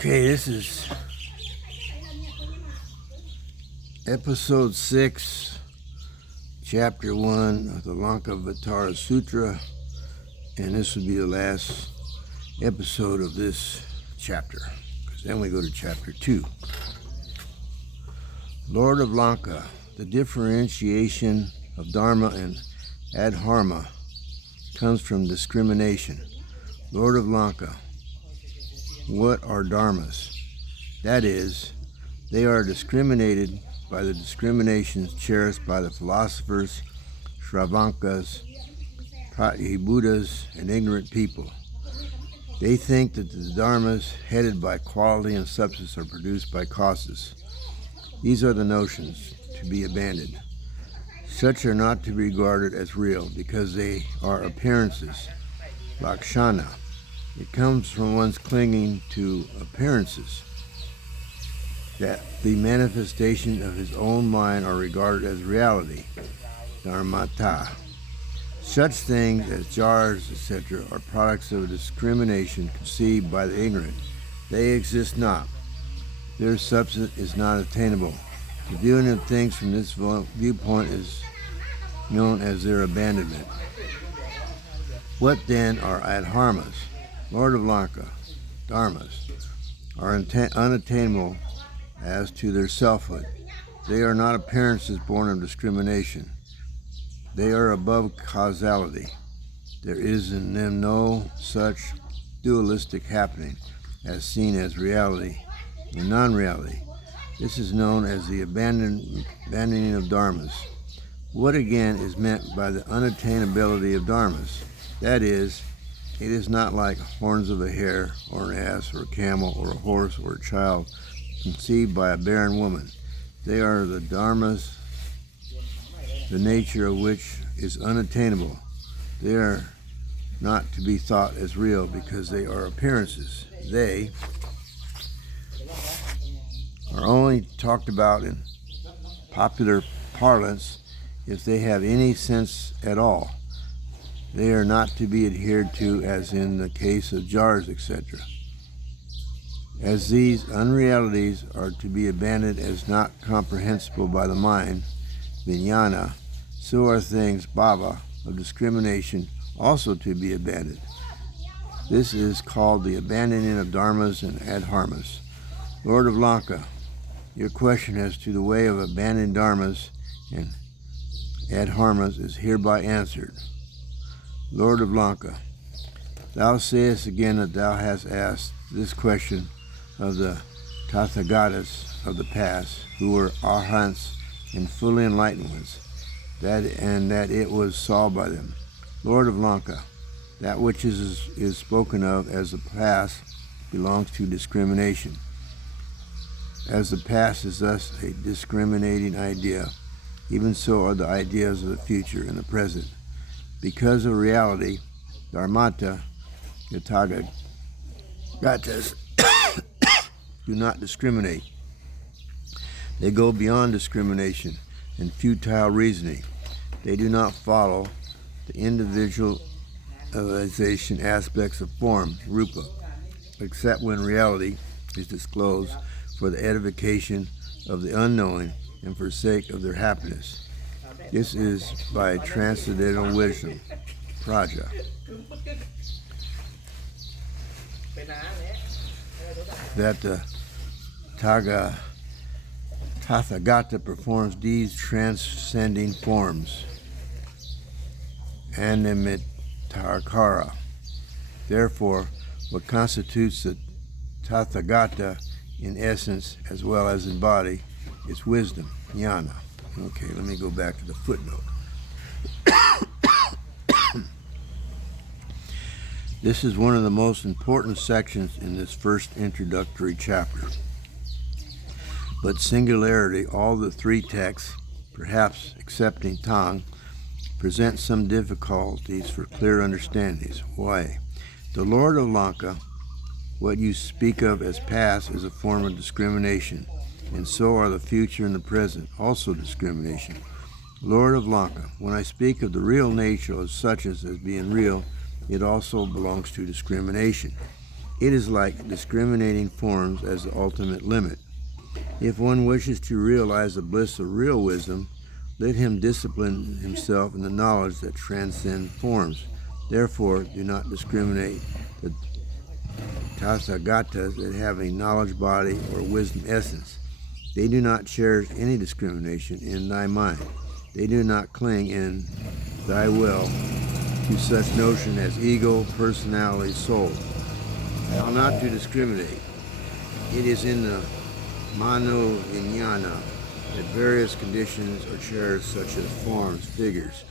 Okay, this is episode 6, chapter 1 of the Lankavatara Sutra, and this will be the last episode of this chapter, because then we go to chapter 2. Lord of Lanka, the differentiation of Dharma and Adharma comes from discrimination. Lord of Lanka, what are dharmas? That is, they are discriminated by the discriminations cherished by the philosophers, Shravankas, Pratyabuddhas, and ignorant people. They think that the dharmas headed by quality and substance are produced by causes. These are the notions to be abandoned. Such are not to be regarded as real because they are appearances, lakshana. It comes from one's clinging to appearances, that the manifestation of his own mind are regarded as reality, dharmata. Such things as jars, etc., are products of discrimination conceived by the ignorant. They exist not. Their substance is not attainable. The viewing of things from this viewpoint is known as their abandonment. What then are adharmas? Lord of Lanka, dharmas, are unattainable as to their selfhood. They are not appearances born of discrimination. They are above causality. There is in them no such dualistic happening as seen as reality and non-reality. This is known as the abandoning of dharmas. What again is meant by the unattainability of dharmas? That is, it is not like horns of a hare, or an ass, or a camel, or a horse, or a child conceived by a barren woman. They are the dharmas, the nature of which is unattainable. They are not to be thought as real because they are appearances. They are only talked about in popular parlance if they have any sense at all. They are not to be adhered to as in the case of jars, etc. As these unrealities are to be abandoned as not comprehensible by the mind, vijnana, so are things, bhava, of discrimination, also to be abandoned. This is called the abandoning of dharmas and adharmas. Lord of Lanka, your question as to the way of abandoning dharmas and adharmas is hereby answered. Lord of Lanka, thou sayest again that thou hast asked this question of the Tathagatas of the past, who were arhants and fully enlightened ones, that it was solved by them. Lord of Lanka, that which is spoken of as the past belongs to discrimination. As the past is thus a discriminating idea, even so are the ideas of the future and the present. Because of reality, dharmata, gatas, do not discriminate. They go beyond discrimination and futile reasoning. They do not follow the individualization aspects of form, rupa, except when reality is disclosed for the edification of the unknowing and for sake of their happiness. This is by transcendental wisdom, praja. That the Tathagata performs these transcending forms, animitarkara. Therefore, what constitutes the Tathagata in essence as well as in body is wisdom, jnana. Okay, let me go back to the footnote. This is one of the most important sections in this first introductory chapter. But singularity, all the three texts, perhaps excepting Tang, present some difficulties for clear understandings. Why? The Lord of Lanka, what you speak of as past is a form of discrimination, and so are the future and the present, also discrimination. Lord of Lanka, when I speak of the real nature of such as being real, it also belongs to discrimination. It is like discriminating forms as the ultimate limit. If one wishes to realize the bliss of real wisdom, let him discipline himself in the knowledge that transcends forms. Therefore, do not discriminate the Tathagatas that have a knowledge body or wisdom essence. They do not cherish any discrimination in thy mind. They do not cling in thy will to such notion as ego, personality, soul. How not to discriminate. It is in the mano vijnana that various conditions are cherished, such as forms, figures.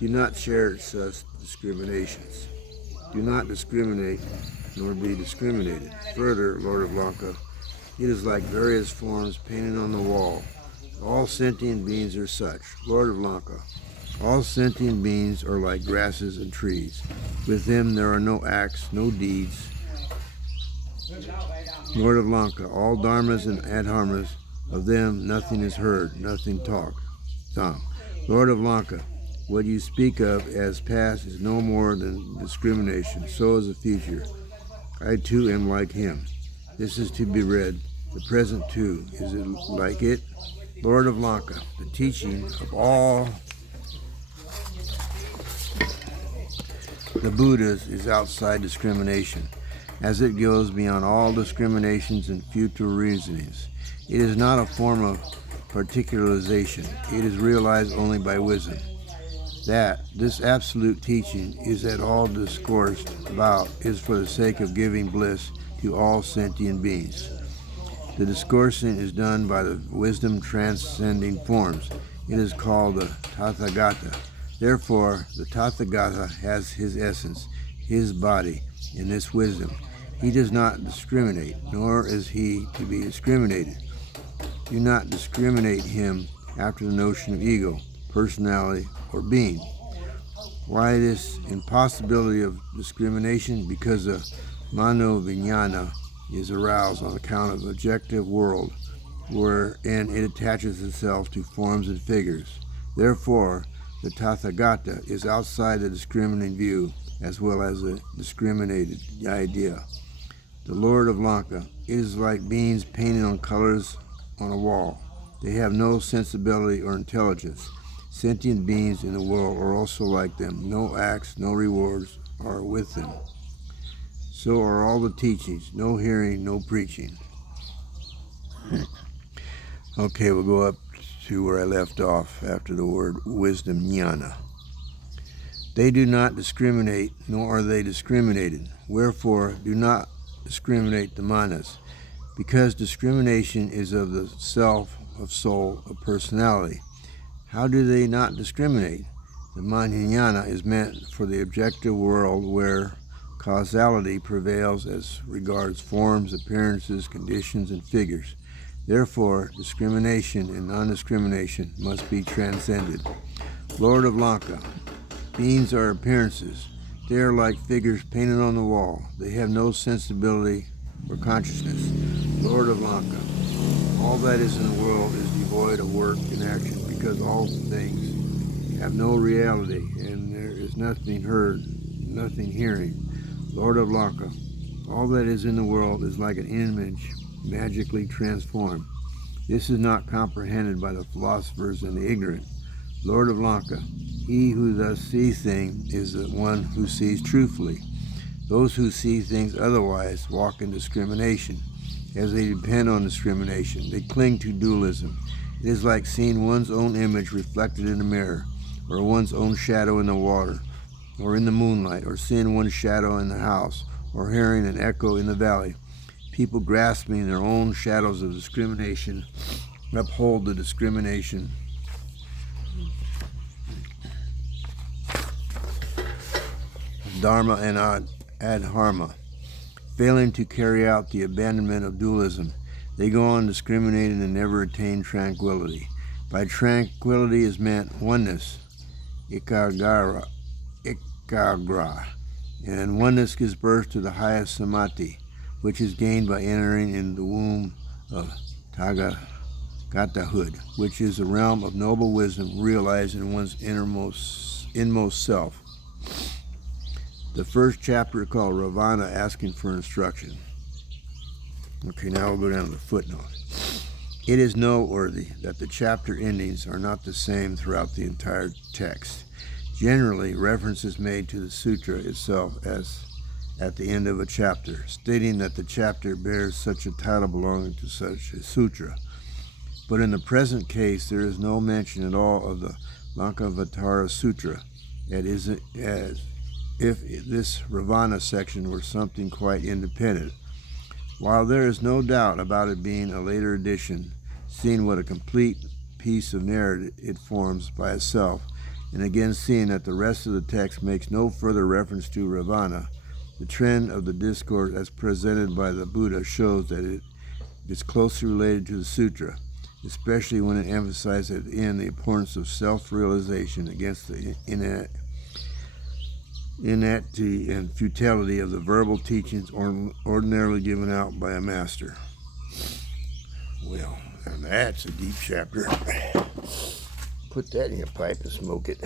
Do not cherish such discriminations. Do not discriminate, nor be discriminated. Further, Lord of Lanka, it is like various forms painted on the wall. All sentient beings are such. Lord of Lanka, all sentient beings are like grasses and trees. With them there are no acts, no deeds. Lord of Lanka, all dharmas and adharmas, of them nothing is heard, nothing talked. Lord of Lanka, what you speak of as past is no more than discrimination, so is the future. I too am like him. This is to be read. The present too, is it like it? Lord of Lanka, the teaching of all the Buddhas is outside discrimination, as it goes beyond all discriminations and futile reasonings. It is not a form of particularization. It is realized only by wisdom. That this absolute teaching is at all discoursed about is for the sake of giving bliss to all sentient beings. The discoursing is done by the wisdom transcending forms. It is called the Tathagata. Therefore, the Tathagata has his essence, his body, in this wisdom. He does not discriminate, nor is he to be discriminated. Do not discriminate him after the notion of ego, personality, or being. Why this impossibility of discrimination? Because the mano vijnana is aroused on account of objective world, wherein it attaches itself to forms and figures. Therefore, the Tathagata is outside the discriminating view, as well as the discriminated idea. The Lord of Lanka, it is like beings painted on colors on a wall. They have no sensibility or intelligence. Sentient beings in the world are also like them. No acts, no rewards are with them. So are all the teachings. No hearing, no preaching. Okay, we'll go up to where I left off after the word wisdom, jnana. They do not discriminate, nor are they discriminated. Wherefore, do not discriminate the manas, because discrimination is of the self, of soul, of personality. How do they not discriminate? The manjnana is meant for the objective world where causality prevails as regards forms, appearances, conditions, and figures. Therefore, discrimination and non-discrimination must be transcended. Lord of Lanka, beings are appearances. They are like figures painted on the wall. They have no sensibility or consciousness. Lord of Lanka, all that is in the world is devoid of work and action, because all things have no reality, and there is nothing heard, nothing hearing. Lord of Lanka, all that is in the world is like an image magically transformed. This is not comprehended by the philosophers and the ignorant. Lord of Lanka, he who thus sees things is the one who sees truthfully. Those who see things otherwise walk in discrimination, as they depend on discrimination. They cling to dualism. It is like seeing one's own image reflected in a mirror, or one's own shadow in the water, or in the moonlight, or seeing one's shadow in the house, or hearing an echo in the valley. People grasping their own shadows of discrimination uphold the discrimination Dharma and Adharma. Failing to carry out the abandonment of dualism, they go on discriminating and never attain tranquility. By tranquility is meant oneness, ekagra, and oneness gives birth to the highest samadhi, which is gained by entering in the womb of Tathagatahood, which is the realm of noble wisdom realized in one's inmost self. The first chapter called Ravana asking for instruction. Okay, now we'll go down to the footnote. It is noteworthy that the chapter endings are not the same throughout the entire text. Generally, reference is made to the sutra itself as at the end of a chapter, stating that the chapter bears such a title belonging to such a sutra. But in the present case, there is no mention at all of the Lankavatara Sutra, as if this Ravana section were something quite independent. While there is no doubt about it being a later addition, seeing what a complete piece of narrative it forms by itself, and again seeing that the rest of the text makes no further reference to Ravana, the trend of the discourse as presented by the Buddha shows that it is closely related to the sutra, especially when it emphasizes at the end the importance of self-realization against the inanity and futility of the verbal teachings ordinarily given out by a master. Well, and that's a deep chapter. Put that in your pipe and smoke it.